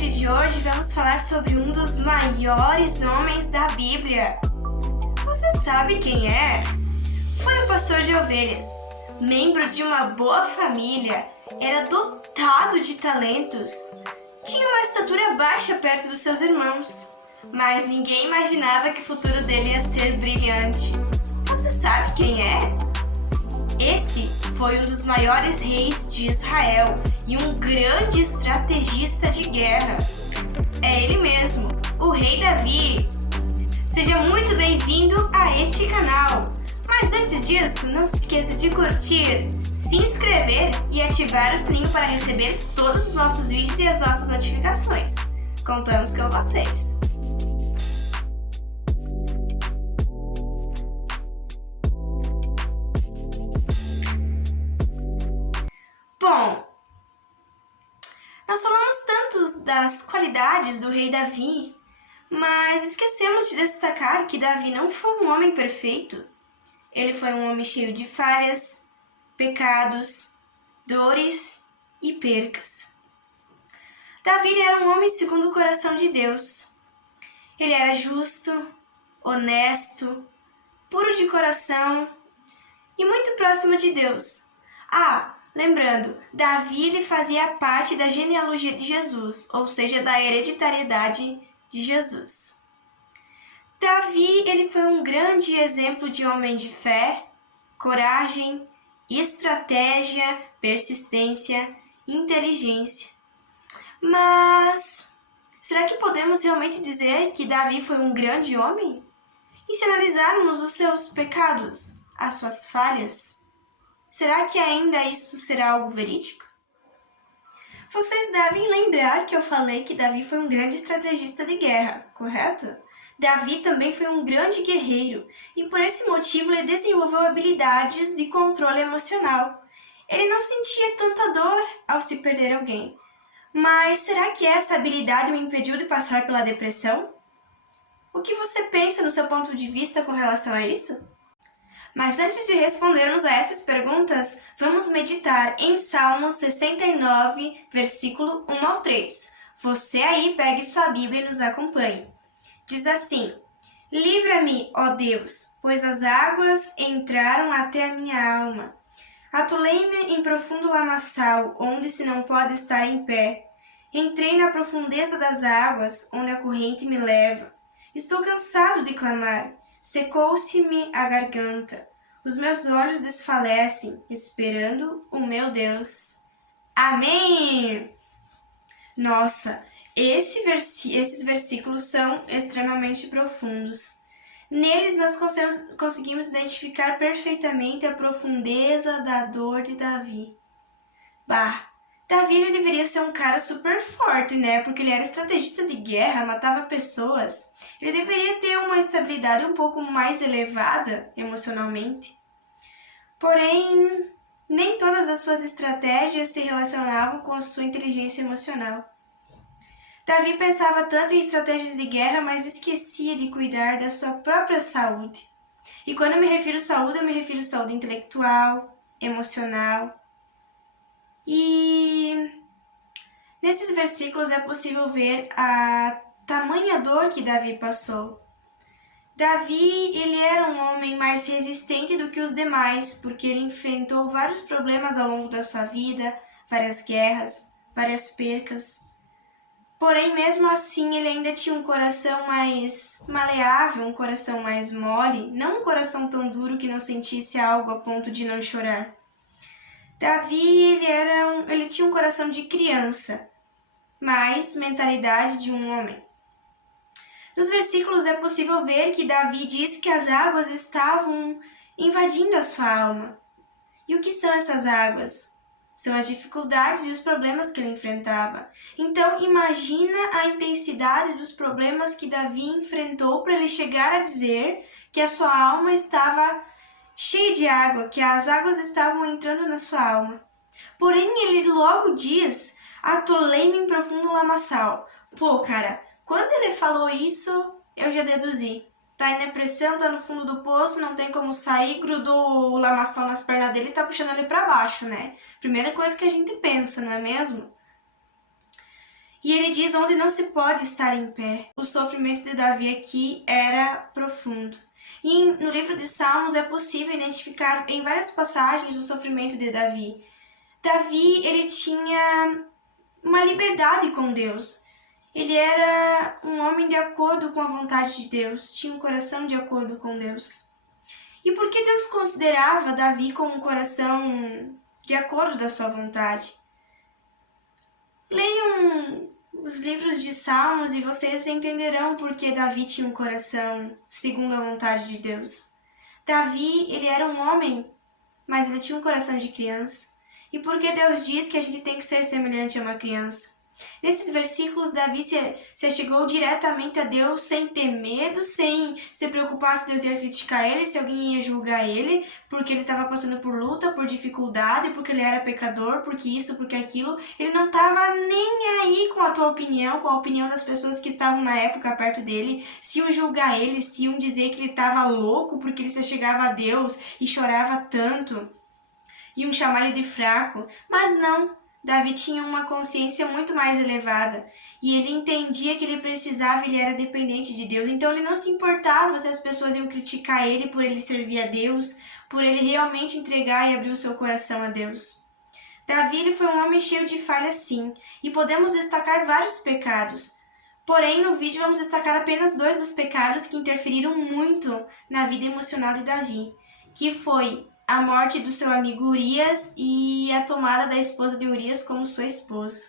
vídeo de hoje vamos falar sobre um dos maiores homens da Bíblia. Você sabe quem é? Foi um pastor de ovelhas, membro de uma boa família, era dotado de talentos, tinha uma estatura baixa perto dos seus irmãos, mas ninguém imaginava que o futuro dele ia ser brilhante. Você sabe quem é? Esse foi um dos maiores reis de Israel e um grande estrategista de guerra. É ele mesmo, o rei Davi. Seja muito bem-vindo a este canal. Mas antes disso, não se esqueça de curtir, se inscrever e ativar o sininho para receber todos os nossos vídeos e as nossas notificações. Contamos com vocês! Bom, nós falamos tanto das qualidades do rei Davi, mas esquecemos de destacar que Davi não foi um homem perfeito. Ele foi um homem cheio de falhas, pecados, dores e percas. Davi era um homem segundo o coração de Deus. Ele era justo, honesto, puro de coração e muito próximo de Deus. Lembrando, Davi ele fazia parte da genealogia de Jesus, ou seja, da hereditariedade de Jesus. Davi ele foi um grande exemplo de homem de fé, coragem, estratégia, persistência, inteligência. Mas será que podemos realmente dizer que Davi foi um grande homem? E se analisarmos os seus pecados, as suas falhas, será que ainda isso será algo verídico? Vocês devem lembrar que eu falei que Davi foi um grande estrategista de guerra, correto? Davi também foi um grande guerreiro e por esse motivo ele desenvolveu habilidades de controle emocional. Ele não sentia tanta dor ao se perder alguém. Mas será que essa habilidade o impediu de passar pela depressão? O que você pensa no seu ponto de vista com relação a isso? Mas antes de respondermos a essas perguntas, vamos meditar em Salmos 69, versículo 1 ao 3. Você aí pegue sua Bíblia e nos acompanhe. Diz assim: Livra-me, ó Deus, pois as águas entraram até a minha alma. Atolei-me em profundo lamaçal, onde se não pode estar em pé. Entrei na profundeza das águas, onde a corrente me leva. Estou cansado de clamar. Secou-se-me a garganta. Os meus olhos desfalecem, esperando o meu Deus. Amém! Nossa, esses versículos são extremamente profundos. Neles nós conseguimos identificar perfeitamente a profundeza da dor de Davi. Davi ele deveria ser um cara super forte, né? Porque ele era estrategista de guerra, matava pessoas. Ele deveria ter uma estabilidade um pouco mais elevada emocionalmente. Porém, nem todas as suas estratégias se relacionavam com a sua inteligência emocional. Davi pensava tanto em estratégias de guerra, mas esquecia de cuidar da sua própria saúde. E quando eu me refiro à saúde, eu me refiro à saúde intelectual, emocional. E nesses versículos é possível ver a tamanha dor que Davi passou. Davi, ele era um homem mais resistente do que os demais, porque ele enfrentou vários problemas ao longo da sua vida, várias guerras, várias percas. Porém, mesmo assim, ele ainda tinha um coração mais maleável, um coração mais mole, não um coração tão duro que não sentisse algo a ponto de não chorar. Davi, ele tinha um coração de criança, mas mentalidade de um homem. Nos versículos é possível ver que Davi diz que as águas estavam invadindo a sua alma. E o que são essas águas? São as dificuldades e os problemas que ele enfrentava. Então, imagina a intensidade dos problemas que Davi enfrentou para ele chegar a dizer que a sua alma estava cheia de água, que as águas estavam entrando na sua alma. Porém, ele logo diz, atolei-me em profundo lamaçal. Quando ele falou isso, eu já deduzi. Tá em depressão, tá no fundo do poço, não tem como sair, grudou o lamaçal nas pernas dele e tá puxando ele pra baixo, né? Primeira coisa que a gente pensa, não é mesmo? E ele diz onde não se pode estar em pé. O sofrimento de Davi aqui era profundo. E no livro de Salmos é possível identificar em várias passagens o sofrimento de Davi. Davi, ele tinha uma liberdade com Deus. Ele era um homem de acordo com a vontade de Deus, tinha um coração de acordo com Deus. E por que Deus considerava Davi com um coração de acordo da sua vontade? Leiam os livros de Salmos e vocês entenderão por que Davi tinha um coração segundo a vontade de Deus. Davi, ele era um homem, mas ele tinha um coração de criança. E por que Deus diz que a gente tem que ser semelhante a uma criança? Nesses versículos, Davi se chegou diretamente a Deus sem ter medo, sem se preocupar se Deus ia criticar ele, se alguém ia julgar ele, porque ele estava passando por luta, por dificuldade, porque ele era pecador, porque isso, porque aquilo. Ele não estava nem aí com a tua opinião, com a opinião das pessoas que estavam na época perto dele, se iam julgar ele, se iam dizer que ele estava louco porque ele se chegava a Deus e chorava tanto, iam chamar ele de fraco, mas não. Davi tinha uma consciência muito mais elevada e ele entendia que ele precisava, ele era dependente de Deus. Então ele não se importava se as pessoas iam criticar ele por ele servir a Deus, por ele realmente entregar e abrir o seu coração a Deus. Davi, ele foi um homem cheio de falhas, sim, e podemos destacar vários pecados. Porém, no vídeo vamos destacar apenas 2 dos pecados que interferiram muito na vida emocional de Davi, que foi a morte do seu amigo Urias e a tomada da esposa de Urias como sua esposa.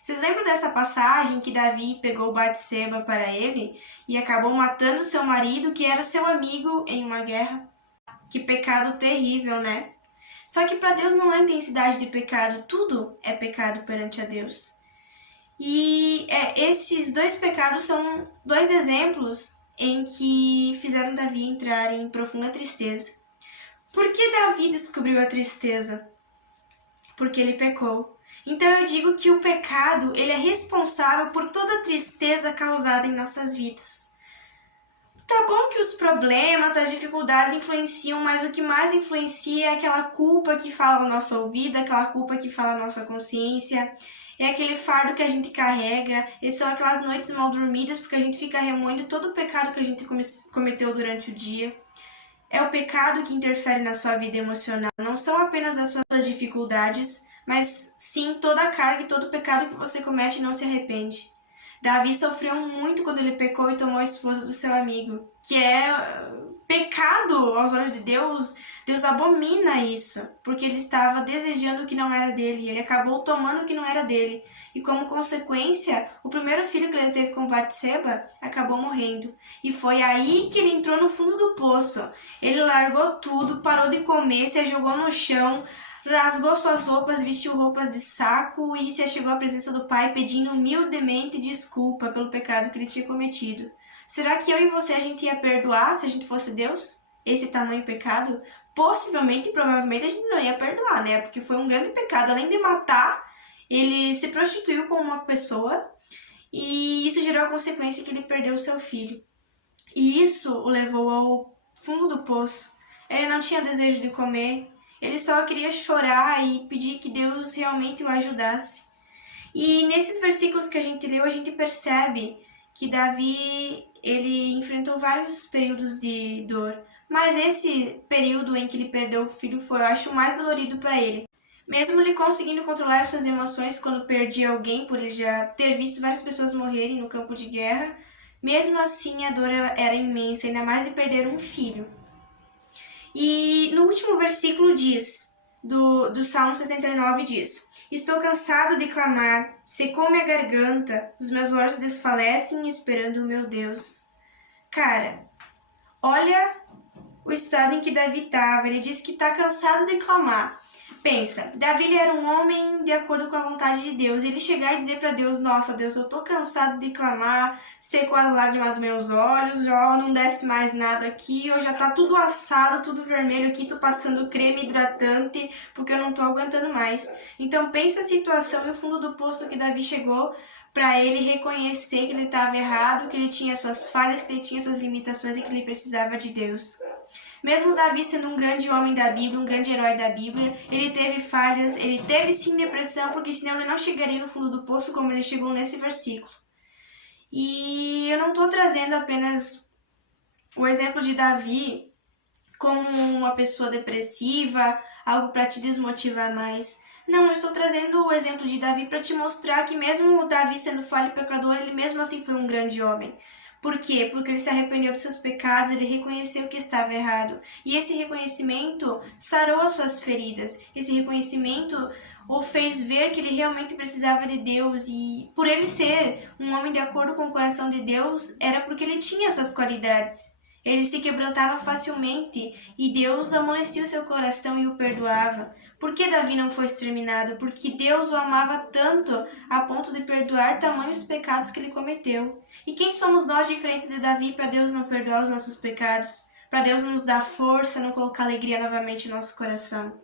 Vocês lembram dessa passagem que Davi pegou Batseba para ele e acabou matando seu marido, que era seu amigo, em uma guerra? Que pecado terrível, né? Só que para Deus não há intensidade de pecado, tudo é pecado perante a Deus. E esses 2 pecados são 2 exemplos em que fizeram Davi entrar em profunda tristeza. Por que Davi descobriu a tristeza? Porque ele pecou. Então eu digo que o pecado, ele é responsável por toda a tristeza causada em nossas vidas. Tá bom que os problemas, as dificuldades influenciam, mas o que mais influencia é aquela culpa que fala no nosso ouvido, aquela culpa que fala na nossa consciência, é aquele fardo que a gente carrega, e são aquelas noites mal dormidas porque a gente fica remoendo todo o pecado que a gente cometeu durante o dia. É o pecado que interfere na sua vida emocional. Não são apenas as suas dificuldades, mas sim toda a carga e todo o pecado que você comete e não se arrepende. Davi sofreu muito quando ele pecou e tomou a esposa do seu amigo, que é pecado aos olhos de Deus. Deus abomina isso, porque ele estava desejando o que não era dele, e ele acabou tomando o que não era dele. E como consequência, o primeiro filho que ele teve com Batseba acabou morrendo. E foi aí que ele entrou no fundo do poço. Ele largou tudo, parou de comer, se jogou no chão, rasgou suas roupas, vestiu roupas de saco e se chegou à presença do Pai pedindo humildemente desculpa pelo pecado que ele tinha cometido. Será que eu e você a gente ia perdoar se a gente fosse Deus? Esse tamanho pecado? Possivelmente e provavelmente a gente não ia perdoar, né? Porque foi um grande pecado. Além de matar, ele se prostituiu com uma pessoa e isso gerou a consequência que ele perdeu o seu filho. E isso o levou ao fundo do poço. Ele não tinha desejo de comer, ele só queria chorar e pedir que Deus realmente o ajudasse. E nesses versículos que a gente leu, a gente percebe que Davi, ele enfrentou vários períodos de dor. Mas esse período em que ele perdeu o filho foi, eu acho, o mais dolorido para ele. Mesmo ele conseguindo controlar suas emoções quando perdia alguém, por ele já ter visto várias pessoas morrerem no campo de guerra, mesmo assim a dor era imensa, ainda mais de perder um filho. E no último versículo do Salmo 69 diz: Estou cansado de clamar, secou minha garganta, os meus olhos desfalecem esperando o meu Deus. Cara, olha o estado em que Davi estava. Ele disse que está cansado de clamar. Pensa, Davi ele era um homem de acordo com a vontade de Deus. Ele chegar e dizer para Deus: Nossa, Deus, eu tô cansado de clamar, secou as lágrimas dos meus olhos, já não desce mais nada aqui, ou já tá tudo assado, tudo vermelho aqui, tô passando creme hidratante porque eu não tô aguentando mais. Então pensa a situação e o fundo do poço que Davi chegou para ele reconhecer que ele estava errado, que ele tinha suas falhas, que ele tinha suas limitações e que ele precisava de Deus. Mesmo Davi sendo um grande homem da Bíblia, um grande herói da Bíblia, ele teve falhas, ele teve sim depressão, porque senão ele não chegaria no fundo do poço como ele chegou nesse versículo. E eu não estou trazendo apenas o exemplo de Davi como uma pessoa depressiva, algo para te desmotivar mais. Não, eu estou trazendo o exemplo de Davi para te mostrar que mesmo Davi sendo falho e pecador, ele mesmo assim foi um grande homem. Por quê? Porque ele se arrependeu dos seus pecados, ele reconheceu que estava errado. E esse reconhecimento sarou as suas feridas. Esse reconhecimento o fez ver que ele realmente precisava de Deus, e por ele ser um homem de acordo com o coração de Deus, era porque ele tinha essas qualidades. Ele se quebrantava facilmente e Deus amolecia o seu coração e o perdoava. Por que Davi não foi exterminado? Porque Deus o amava tanto a ponto de perdoar tamanhos pecados que ele cometeu. E quem somos nós diferentes de Davi para Deus não perdoar os nossos pecados? Para Deus nos dar força, não colocar alegria novamente no nosso coração.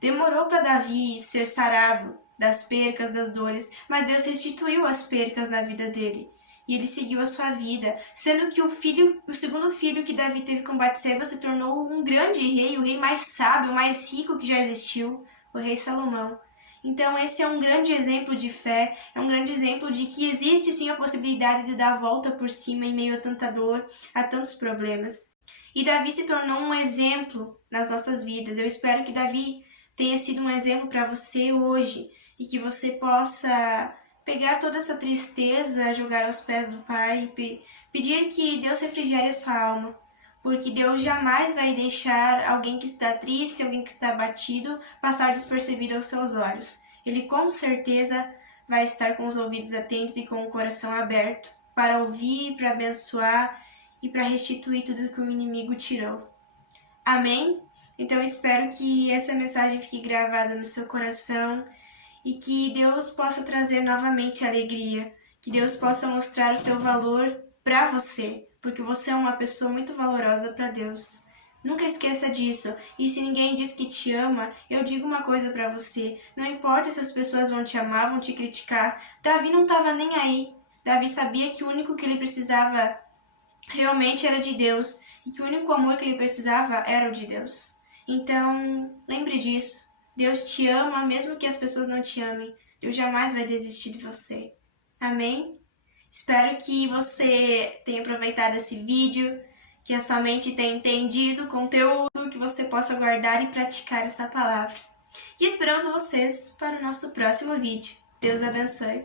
Demorou para Davi ser sarado das percas, das dores, mas Deus restituiu as percas na vida dele. E ele seguiu a sua vida, sendo que o segundo filho que Davi teve com Batseba se tornou um grande rei, o rei mais sábio, mais rico que já existiu, o rei Salomão. Então esse é um grande exemplo de fé, é um grande exemplo de que existe sim a possibilidade de dar a volta por cima em meio a tanta dor, a tantos problemas. E Davi se tornou um exemplo nas nossas vidas. Eu espero que Davi tenha sido um exemplo para você hoje e que você possa pegar toda essa tristeza, jogar aos pés do Pai e pedir que Deus refrigere a sua alma, porque Deus jamais vai deixar alguém que está triste, alguém que está abatido, passar despercebido aos seus olhos. Ele com certeza vai estar com os ouvidos atentos e com o coração aberto para ouvir, para abençoar e para restituir tudo que o inimigo tirou. Amém? Então espero que essa mensagem fique gravada no seu coração e que Deus possa trazer novamente alegria, que Deus possa mostrar o seu valor para você, porque você é uma pessoa muito valorosa para Deus. Nunca esqueça disso. E se ninguém diz que te ama, eu digo uma coisa para você. Não importa se as pessoas vão te amar, vão te criticar. Davi não estava nem aí. Davi sabia que o único que ele precisava realmente era de Deus e que o único amor que ele precisava era o de Deus. Então, lembre disso. Deus te ama, mesmo que as pessoas não te amem. Deus jamais vai desistir de você. Amém? Espero que você tenha aproveitado esse vídeo, que a sua mente tenha entendido o conteúdo, que você possa guardar e praticar essa palavra. E esperamos vocês para o nosso próximo vídeo. Deus abençoe.